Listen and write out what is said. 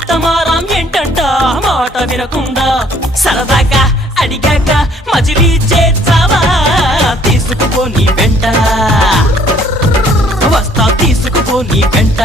ఇంత మారం ఏంటంట మాట వినకుండా సరదాగా అడిగాక మజిలీ చేర్చావా తీసుకుపో నీ వెంట వస్తా తీసుకుపో నీ వెంట